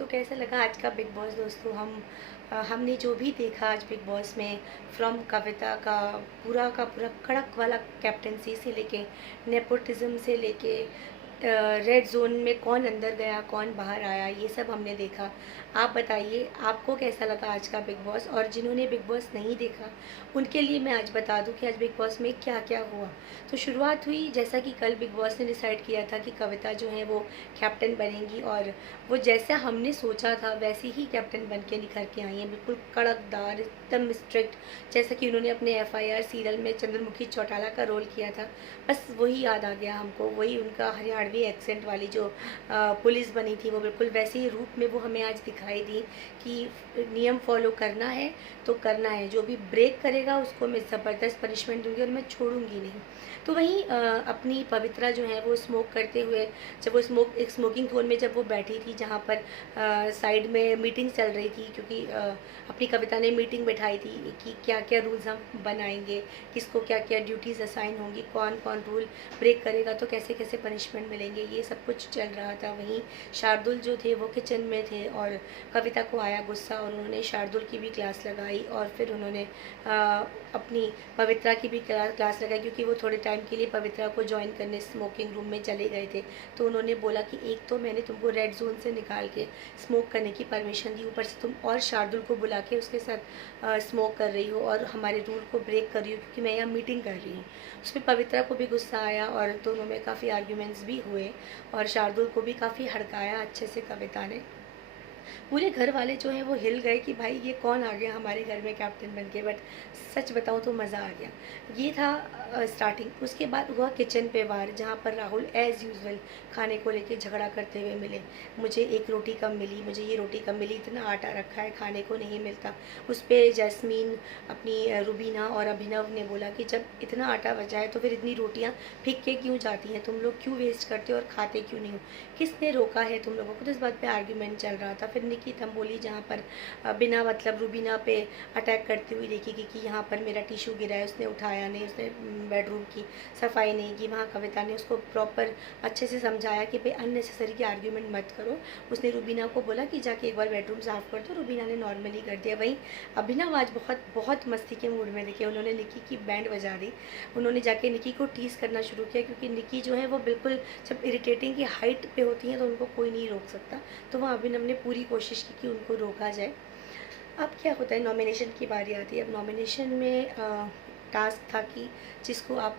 तो कैसा लगा आज का बिग बॉस दोस्तों। हमने जो भी देखा आज बिग बॉस में, फ्रॉम कविता का पूरा कड़क वाला कैप्टनसी से लेके, नेपोटिज्म से लेके, रेड जोन में कौन अंदर गया कौन बाहर आया, ये सब हमने देखा। आप बताइए आपको कैसा लगा आज का बिग बॉस, और जिन्होंने बिग बॉस नहीं देखा उनके लिए मैं आज बता दूं कि आज बिग बॉस में क्या क्या हुआ। तो शुरुआत हुई जैसा कि कल बिग बॉस ने डिसाइड किया था कि कविता जो है वो कैप्टन बनेंगी, और वो जैसा हमने सोचा था वैसे ही कैप्टन बन के निखर के आई हैं, बिल्कुल कड़कदार, एकदम स्ट्रिक्ट, जैसा कि उन्होंने अपने एफआईआर सीरियल में चंद्रमुखी चौटाला का रोल किया था। बस वही याद आ गया हमको, वही उनका हरियाणवी एक्सेंट वाली जो पुलिस बनी थी वो बिल्कुल वैसे ही रूप में वो हमें आज दिखाई दी कि नियम फॉलो करना है तो करना है, जो भी ब्रेक करेगा उसको मैं ज़बरदस्त पनिशमेंट दूंगी और मैं छोड़ूंगी नहीं। तो वहीं अपनी पवित्रा जो है वो स्मोक करते हुए, जब वो एक स्मोकिंग जोन में जब वो बैठी थी जहाँ पर साइड में मीटिंग चल रही थी, क्योंकि अपनी कविता ने मीटिंग बैठाई थी कि क्या क्या रूल्स हम बनाएंगे, किसको क्या क्या ड्यूटीज़ असाइन होंगी, कौन कौन रूल ब्रेक करेगा तो कैसे कैसे पनिशमेंट मिलेंगे, ये सब कुछ चल रहा था। वहीं शार्दुल जो थे वो किचन में थे और कविता को आया गुस्सा और उन्होंने शार्दुल की भी क्लास लगाई और फिर उन्होंने अपनी पवित्रा की भी क्लास लगाई, क्योंकि वो थोड़े टाइम के लिए पवित्रा को ज्वाइन करने स्मोकिंग रूम में चले गए थे। तो उन्होंने बोला कि एक तो मैंने तुमको रेड जोन से निकाल के स्मोक करने की परमिशन दी, ऊपर से तुम और शार्दुल को बुला के उसके साथ स्मोक कर रही हो और हमारे रूल को ब्रेक कर रही हो, क्योंकि मैं यहाँ मीटिंग कर रही हूँ। उसमें पवित्रा को भी गुस्सा आया और दोनों में काफ़ी आर्ग्यूमेंट्स भी हुए और शार्दुल को भी काफ़ी हड़काया अच्छे से कविता ने। पूरे घर वाले जो हैं वो हिल गए कि भाई ये कौन आ गया हमारे घर में कैप्टन बन के। बट सच बताऊँ तो मज़ा आ गया। ये था स्टार्टिंग। उसके बाद हुआ किचन पे वार, जहाँ पर राहुल एज़ यूजुअल खाने को लेके झगड़ा करते हुए मिले। मुझे एक रोटी कम मिली, मुझे ये रोटी कम मिली, इतना आटा रखा है खाने को नहीं मिलता। उस पर जैस्मीन, अपनी रुबीना और अभिनव ने बोला कि जब इतना आटा बचा है तो फिर इतनी रोटियाँ फेंक के क्यों जाती हैं, तुम लोग क्यों वेस्ट करते हो और खाते क्यों नहीं हो, किसने रोका है तुम लोगों को। तो इस बात पे आर्ग्यूमेंट चल रहा था। फिर निकी तंबोली जहाँ पर बिना मतलब रूबीना पे अटैक करती हुई देखी कि यहाँ पर मेरा टिश्यू गिरा है, उसने उठाया नहीं, उसने बेडरूम की सफाई नहीं की। वहाँ कविता ने उसको प्रॉपर अच्छे से समझाया कि भाई अननेसेसरी की आर्ग्यूमेंट मत करो। उसने रूबीना को बोला कि जाके एक बार बेडरूम साफ़ कर दो, रूबीना ने नॉर्मली कर दिया। वहीं अभिनव आज बहुत बहुत मस्ती के मूड में दिखे, उन्होंने निकी की बैंड बजा दी। उन्होंने जाके निकी को टीज़ करना शुरू किया, क्योंकि निकी जो है वो बिल्कुल जब इरिटेटिंग की हाइट पे होती हैं तो उनको कोई नहीं रोक सकता। तो वहाँ अभिनव ने पूरी कोशिश की कि उनको रोका जाए। अब क्या होता है, नॉमिनेशन की बारी आती है। अब नॉमिनेशन में टास्क था कि जिसको आप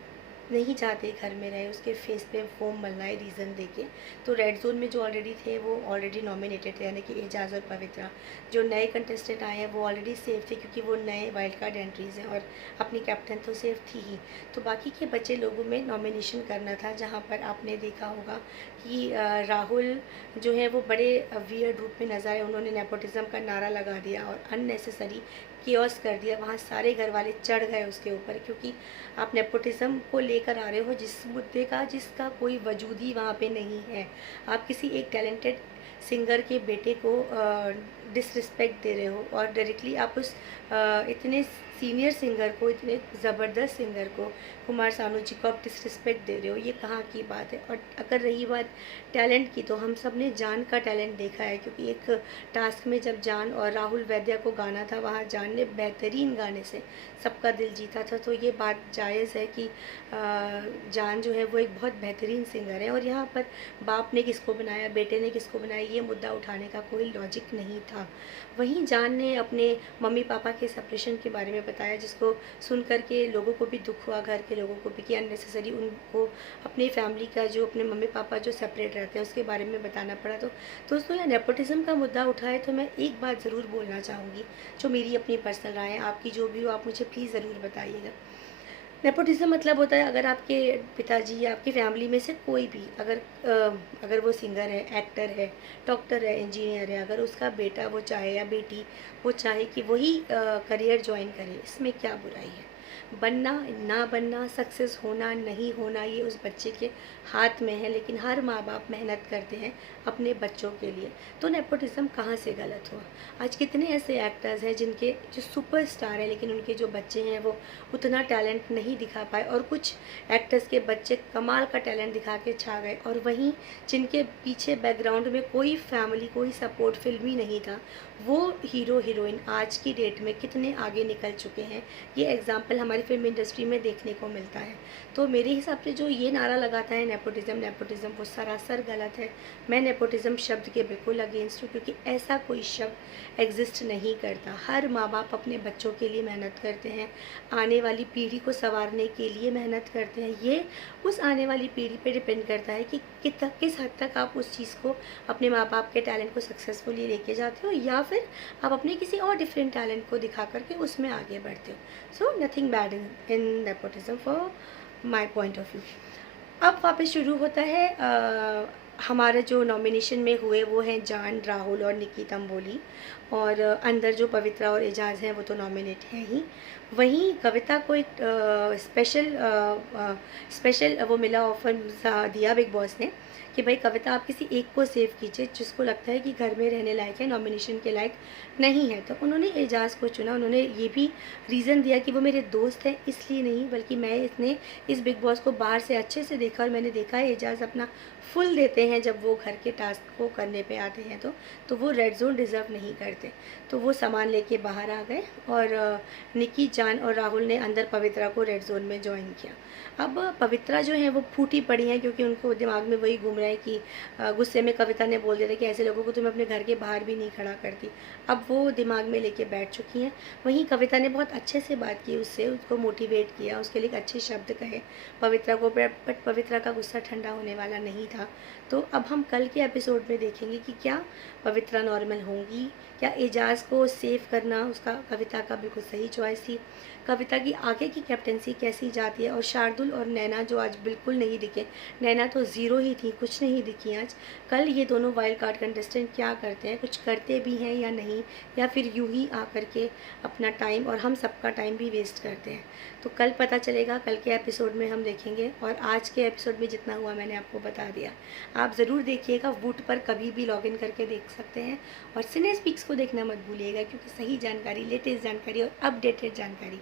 नहीं चाहते घर में रहे उसके फेस पे फोम मलना है रीज़न देके। तो रेड जोन में जो ऑलरेडी थे वो ऑलरेडी नॉमिनेटेड थे, यानी कि एजाज और पवित्रा। जो नए कंटेस्टेंट आए हैं वो ऑलरेडी सेफ थे, क्योंकि वो नए वाइल्ड कार्ड एंट्रीज़ हैं और अपनी कैप्टन तो सेफ थी ही। तो बाकी के बचे लोगों में नॉमिनेशन करना था, जहाँ पर आपने देखा होगा कि राहुल जो है वो बड़े वियर्ड रूप में नजर आए। उन्होंने नेपोटिज्म का नारा लगा दिया और अननेसेसरी कियोस कर दिया। वहाँ सारे घर वाले चढ़ गए उसके ऊपर, क्योंकि आप नेपोटिज्म को लेकर आ रहे हो जिस मुद्दे का जिसका कोई वजूद ही वहाँ पे नहीं है। आप किसी एक टैलेंटेड सिंगर के बेटे को डिसरिस्पेक्ट दे रहे हो और डायरेक्टली आप उस इतने सीनियर सिंगर को, इतने ज़बरदस्त सिंगर को, कुमार सानू जी को आप डिसरिस्पेक्ट दे रहे हो। ये कहाँ की बात है। और अगर रही बात टैलेंट की, तो हम सब ने जान का टैलेंट देखा है, क्योंकि एक टास्क में जब जान और राहुल वैद्या को गाना था, वहाँ जान ने बेहतरीन गाने से सबका दिल जीता था। तो ये बात जायज़ है कि जान जो है वो एक बहुत बेहतरीन सिंगर है। और यहाँ पर बाप ने किसको बनाया, बेटे ने किसको बनाया, ये मुद्दा उठाने का कोई लॉजिक नहीं था। वहीं जान ने अपने मम्मी पापा के सेपरेशन के बारे में बताया, जिसको सुन कर के लोगों को भी दुख हुआ, घर के लोगों को भी, कि अननेसेसरी उनको अपनी फैमिली का, जो अपने मम्मी पापा जो सेपरेट रहते हैं उसके बारे में बताना पड़ा। तो दोस्तों यह नेपोटिज्म का मुद्दा उठाए तो मैं एक बात ज़रूर बोलना चाहूँगी, जो मेरी अपनी पर्सनल राय है, आपकी जो भी हो आप मुझे प्लीज़ ज़रूर बताइएगा। नेपोटिज्म मतलब होता है, अगर आपके पिताजी या आपकी फैमिली में से कोई भी अगर वो सिंगर है, एक्टर है, डॉक्टर है, इंजीनियर है, अगर उसका बेटा वो चाहे या बेटी वो चाहे कि वही करियर ज्वाइन करे, इसमें क्या बुराई है। बनना ना बनना, सक्सेस होना नहीं होना, ये उस बच्चे के हाथ में है, लेकिन हर माँ बाप मेहनत करते हैं अपने बच्चों के लिए। तो नेपोटिज्म कहाँ से गलत हुआ? आज कितने ऐसे एक्टर्स हैं जिनके जो सुपरस्टार हैं, लेकिन उनके जो बच्चे हैं वो उतना टैलेंट नहीं दिखा पाए, और कुछ एक्टर्स के बच्चे कमाल का टैलेंट दिखा के छा गए, और वहीं जिनके पीछे बैकग्राउंड में कोई फैमिली, कोई सपोर्ट फिल्म ही नहीं था, वो हीरो हीरोइन आज की डेट में कितने आगे निकल चुके हैं। ये एग्जाम्पल हमारी फिल्म इंडस्ट्री में देखने को मिलता है। तो मेरे हिसाब से जो ये नारा लगाता है नेपोटिज्म नेपोटिज्म, वो सरासर गलत है। मैं नेपोटिज्म शब्द के बिल्कुल अगेंस्ट हूँ, क्योंकि ऐसा कोई शब्द एग्जिस्ट नहीं करता। हर माँ बाप अपने बच्चों के लिए मेहनत करते हैं, आने वाली पीढ़ी को संवारने के लिए मेहनत करते हैं। ये उस आने वाली पीढ़ी पे डिपेंड करता है कि किस हद तक आप उस चीज़ को, अपने माँ बाप के टैलेंट को सक्सेसफुली लेके जाते हो, या फिर आप अपने किसी और डिफरेंट टैलेंट को दिखा करके उसमें आगे बढ़ते हो। So nothing bad in nepotism for my point of view. अब वापस शुरू होता है हमारे जो नॉमिनेशन में हुए वो हैं जान, राहुल और निकी तंबोली, और अंदर जो पवित्रा और एजाज़ हैं वो तो नॉमिनेट हैं ही। वहीं कविता को एक स्पेशल वो मिला, ऑफर दिया बिग बॉस ने कि भाई कविता आप किसी एक को सेव कीजिए जिसको लगता है कि घर में रहने लायक है, नॉमिनेशन के लायक नहीं है। तो उन्होंने एजाज़ को चुना। उन्होंने ये भी रीज़न दिया कि वो मेरे दोस्त हैं इसलिए नहीं, बल्कि मैं इस बिग बॉस को बाहर से अच्छे से देखा, और मैंने देखा है एजाज़ अपना फुल देते हैं जब वो घर के टास्क को करने पे आते हैं। तो वो रेड जोन डिज़र्व नहीं करते। तो वो सामान लेके बाहर आ गए, और निकी, जान और राहुल ने अंदर पवित्रा को रेड जोन में ज्वाइन किया। अब पवित्रा जो है वो फूटी पड़ी हैं, क्योंकि उनको दिमाग में वही घूम रहा है कि गुस्से में कविता ने बोल दिया था कि ऐसे लोगों को तुम अपने घर के बाहर भी नहीं खड़ा करती। अब वो दिमाग में लेके बैठ चुकी हैं। वहीं कविता ने बहुत अच्छे से बात की उससे, उसको मोटिवेट किया, उसके लिए अच्छे शब्द कहे पवित्रा को, बट पवित्रा का गुस्सा ठंडा होने वाला नहीं था। तो अब हम कल के एपिसोड में देखेंगे कि क्या पवित्रा नॉर्मल होंगी, क्या एजाज़ को सेव करना उसका कविता का बिल्कुल सही चॉइस थी, कविता की आगे की कैप्टेंसी कैसी जाती है, और शार्दुल और नैना जो आज बिल्कुल नहीं दिखे, नैना तो ज़ीरो ही थी, कुछ नहीं दिखी आज। कल ये दोनों वाइल्ड कार्ड कंटेस्टेंट क्या करते हैं, कुछ करते भी हैं या नहीं, या फिर यूं ही आकर के अपना टाइम और हम सबका टाइम भी वेस्ट करते हैं। तो कल पता चलेगा, कल के एपिसोड में हम देखेंगे। और आज के एपिसोड में जितना हुआ मैंने आपको बता दिया। आप ज़रूर देखिएगा, वूट पर कभी भी लॉगिन करके देख सकते हैं, और सिने स्पीक्स को देखना मत भूलिएगा, क्योंकि सही जानकारी, लेटेस्ट जानकारी और अपडेटेड जानकारी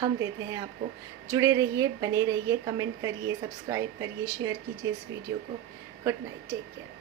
हम देते हैं आपको। जुड़े रहिए, बने रहिए, कमेंट करिए, सब्सक्राइब करिए, शेयर कीजिए इस वीडियो को। Good night, take care.